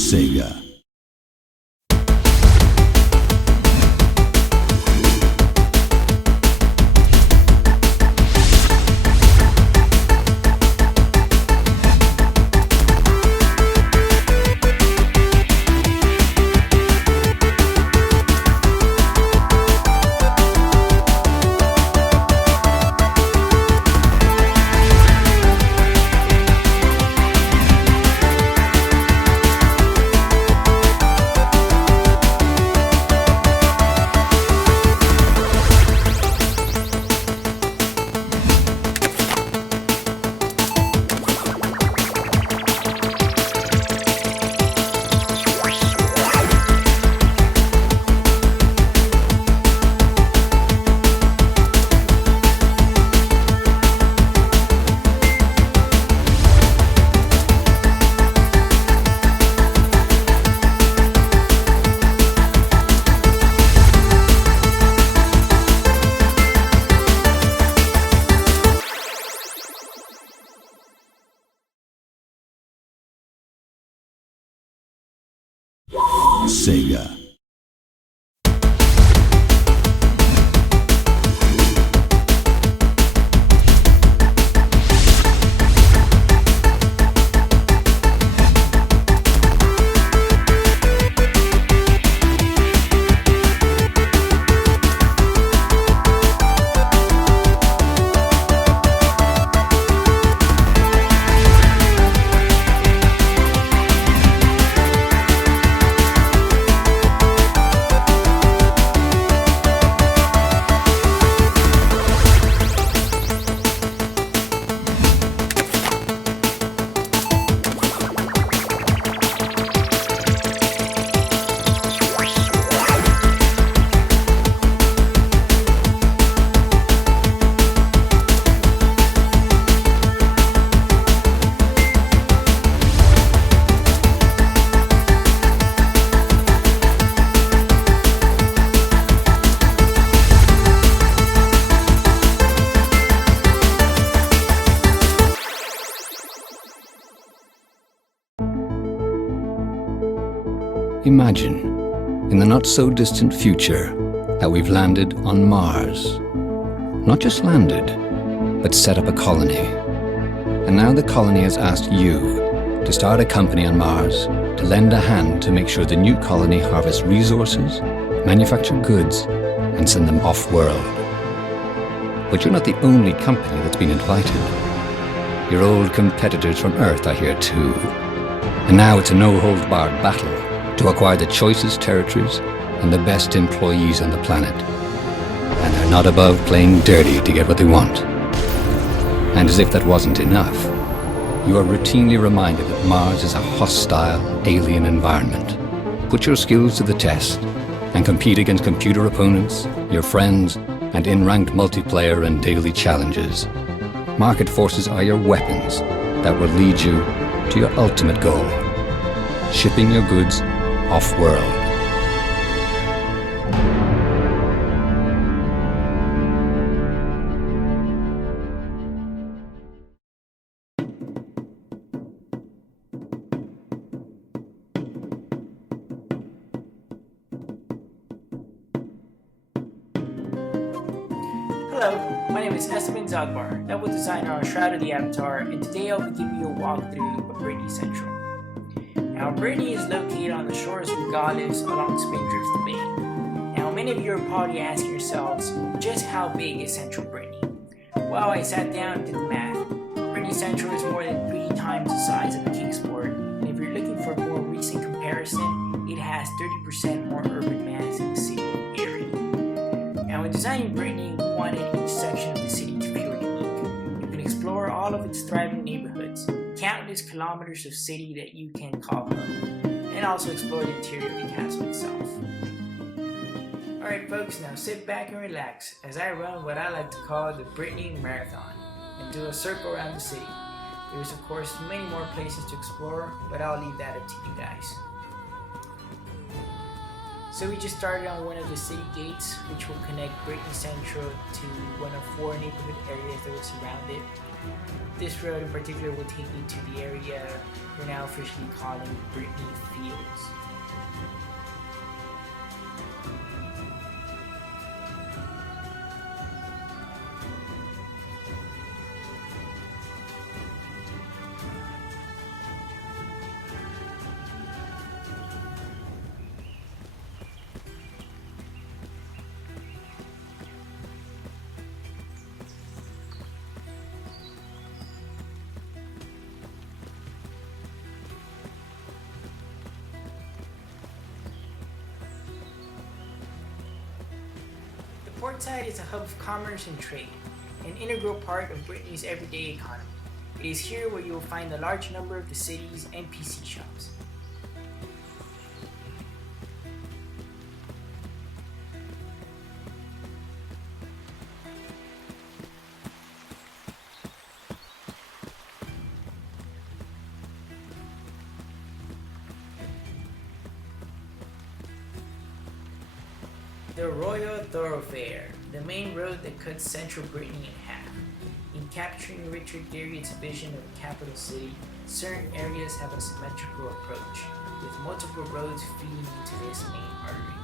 Sega. Sega. Imagine, in the not-so-distant future, that we've landed on Mars. Not just landed, but set up a colony. And now the colony has asked you to start a company on Mars to lend a hand to make sure the new colony harvests resources, manufacture goods, and send them off-world. But you're not the only company that's been invited. Your old competitors from Earth are here too. And now it's a no-holds-barred battle to acquire the choicest territories and the best employees on the planet. And they're not above playing dirty to get what they want. And as if that wasn't enough, you are routinely reminded that Mars is a hostile, alien environment. Put your skills to the test and compete against computer opponents, your friends, and in ranked multiplayer and daily challenges. Market forces are your weapons that will lead you to your ultimate goal: shipping your goods off-world. Hello, my name is Zagbar, level designer on Shroud of the Avatar, and today I'll be giving you a walkthrough of Brittany Central. Now, Brittany is located on the shores of Gallives along Spindrift Bay. Now, many of you are probably asking yourselves, just how big is Central Brittany? Well, I sat down and did the math. Brittany Central is more than 3 times the size of Kingsport, and if you're looking for a more recent comparison, it has 30% more urban mass in the city area. Now, in designing Brittany, we wanted each section of the city to feel unique. You can explore all of its thriving neighborhoods, countless kilometers of city that you can call home, and also explore the interior of the castle itself. Alright folks, now sit back and relax as I run what I like to call the Brittany Marathon and do a circle around the city. There's of course many more places to explore, but I'll leave that up to you guys. So we just started on one of the city gates, which will connect Brittany Central to one of 4 neighborhood areas that would surround it. This road in particular will take you to the area we're now officially calling Brittany Fields. Portside is a hub of commerce and trade, an integral part of Brittany's everyday economy. It is here where you will find a large number of the city's NPC shops. The Royal Thoroughfare, the main road that cuts central Brittany in half. In capturing Richard Garriott's vision of a capital city, certain areas have a symmetrical approach, with multiple roads feeding into this main artery.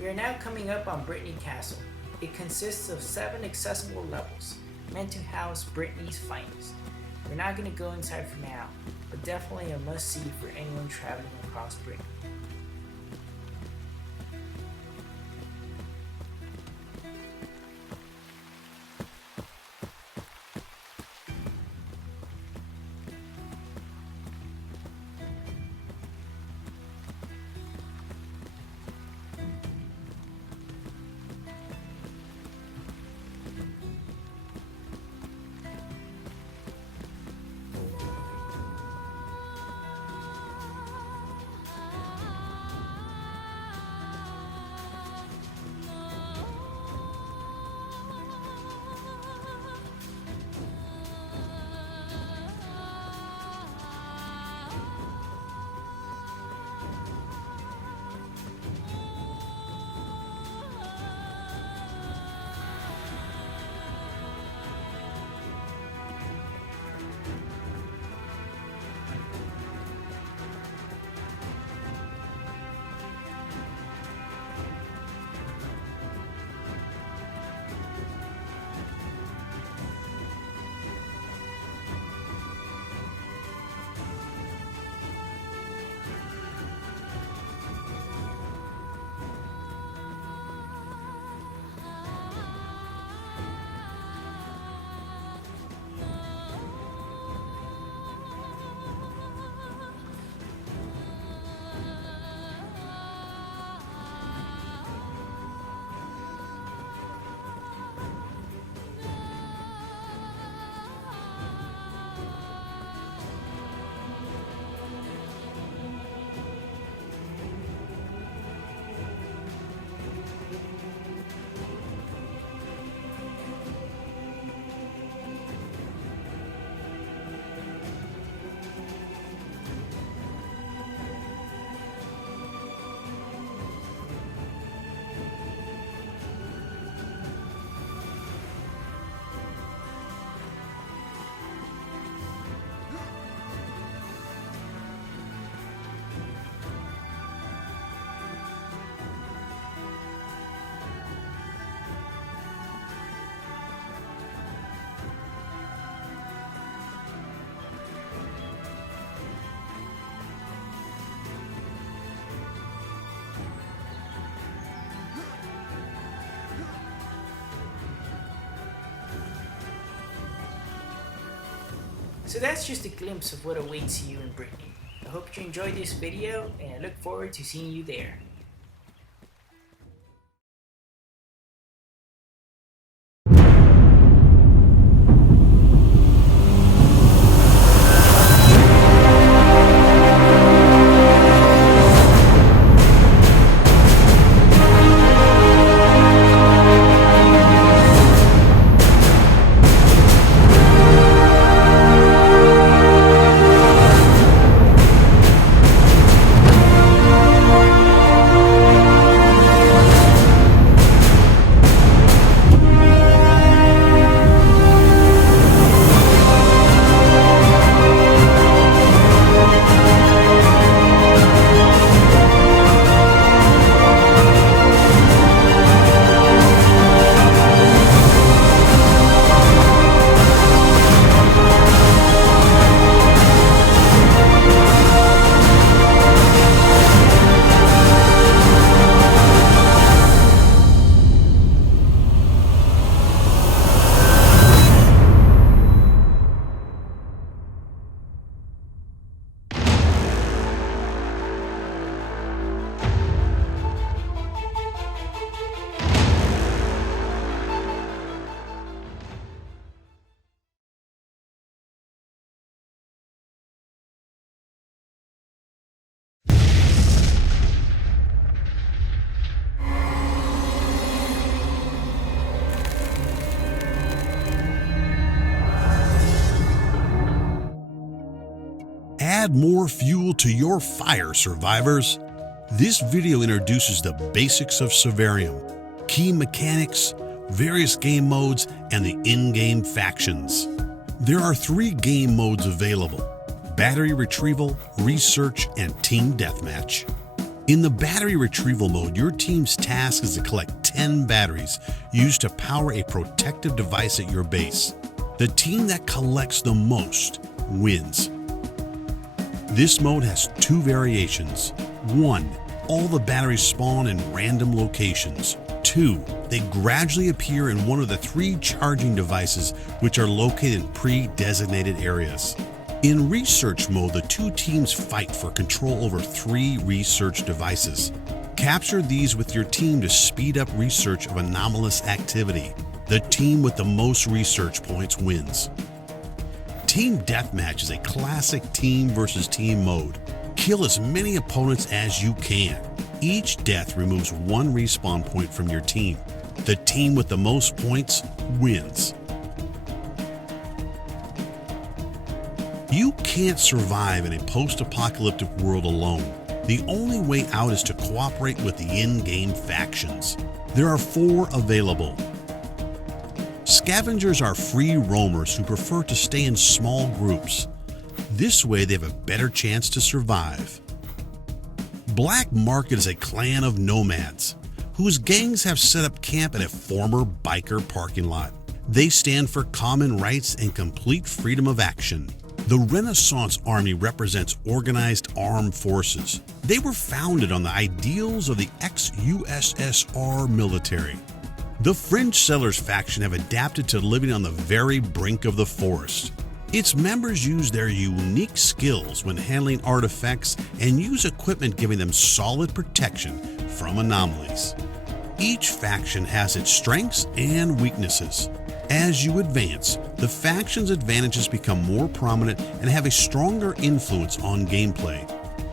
We are now coming up on Brittany Castle. It consists of 7 accessible levels, meant to house Brittany's finest. We're not going to go inside for now, but definitely a must-see for anyone traveling across Britain. So that's just a glimpse of what awaits you in Brittany. I hope you enjoyed this video and I look forward to seeing you there. Add more fuel to your fire, survivors. This video introduces the basics of Survarium, key mechanics, various game modes, and the in-game factions. There are 3 game modes available: battery retrieval, research, and team deathmatch. In the battery retrieval mode, your team's task is to collect 10 batteries used to power a protective device at your base. The team that collects the most wins. This mode has 2 variations. 1. All the batteries spawn in random locations. 2. They gradually appear in one of the 3 charging devices which are located in pre-designated areas. In research mode, the 2 teams fight for control over 3 research devices. Capture these with your team to speed up research of anomalous activity. The team with the most research points wins. Team Deathmatch is a classic team versus team mode. Kill as many opponents as you can. Each death removes 1 respawn point from your team. The team with the most points wins. You can't survive in a post-apocalyptic world alone. The only way out is to cooperate with the in-game factions. There are 4 available. Scavengers are free roamers who prefer to stay in small groups. This way they have a better chance to survive. Black Market is a clan of nomads whose gangs have set up camp at a former biker parking lot. They stand for common rights and complete freedom of action. The Renaissance Army represents organized armed forces. They were founded on the ideals of the ex-USSR military. The Fringe Settlers faction have adapted to living on the very brink of the forest. Its members use their unique skills when handling artifacts and use equipment giving them solid protection from anomalies. Each faction has its strengths and weaknesses. As you advance, the faction's advantages become more prominent and have a stronger influence on gameplay.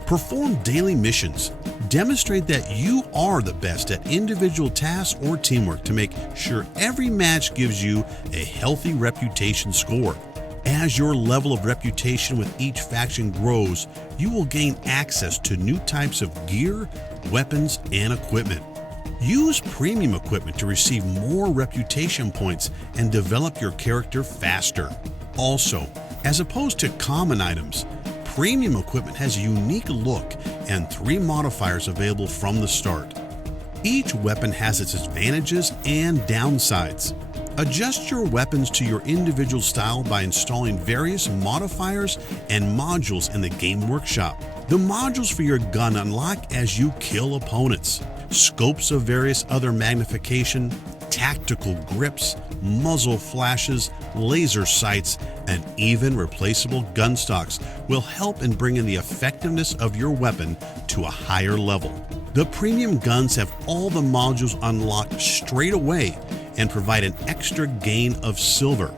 Perform daily missions. Demonstrate that you are the best at individual tasks or teamwork to make sure every match gives you a healthy reputation score. As your level of reputation with each faction grows, you will gain access to new types of gear, weapons, and equipment. Use premium equipment to receive more reputation points and develop your character faster. Also, as opposed to common items, premium equipment has a unique look and 3 modifiers available from the start. Each weapon has its advantages and downsides. Adjust your weapons to your individual style by installing various modifiers and modules in the game workshop. The modules for your gun unlock as you kill opponents. Scopes of various other magnification, tactical grips, muzzle flashes, laser sights, and even replaceable gun stocks will help in bringing the effectiveness of your weapon to a higher level. The premium guns have all the modules unlocked straight away and provide an extra gain of silver.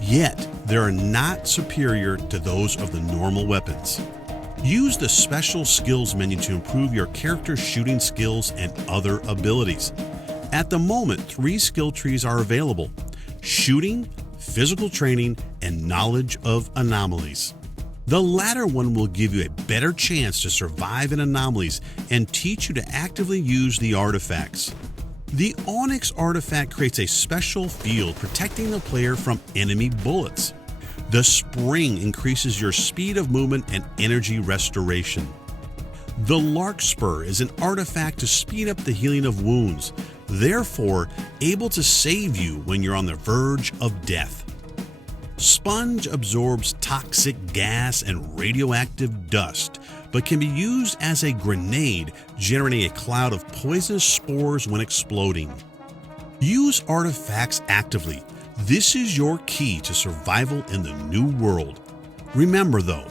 Yet, they are not superior to those of the normal weapons. Use the special skills menu to improve your character's shooting skills and other abilities. At the moment, 3 skill trees are available: shooting, physical training, and knowledge of anomalies. The latter one will give you a better chance to survive in anomalies and teach you to actively use the artifacts. The Onyx artifact creates a special field protecting the player from enemy bullets. The Spring increases your speed of movement and energy restoration. The Larkspur is an artifact to speed up the healing of wounds, therefore able to save you when you're on the verge of death. Sponge absorbs toxic gas and radioactive dust, but can be used as a grenade, generating a cloud of poisonous spores when exploding. Use artifacts actively. This is your key to survival in the new world. Remember though,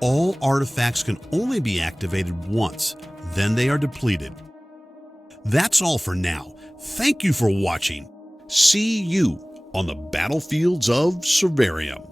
all artifacts can only be activated once, then they are depleted. That's all for now. Thank you for watching. See you on the battlefields of Survarium.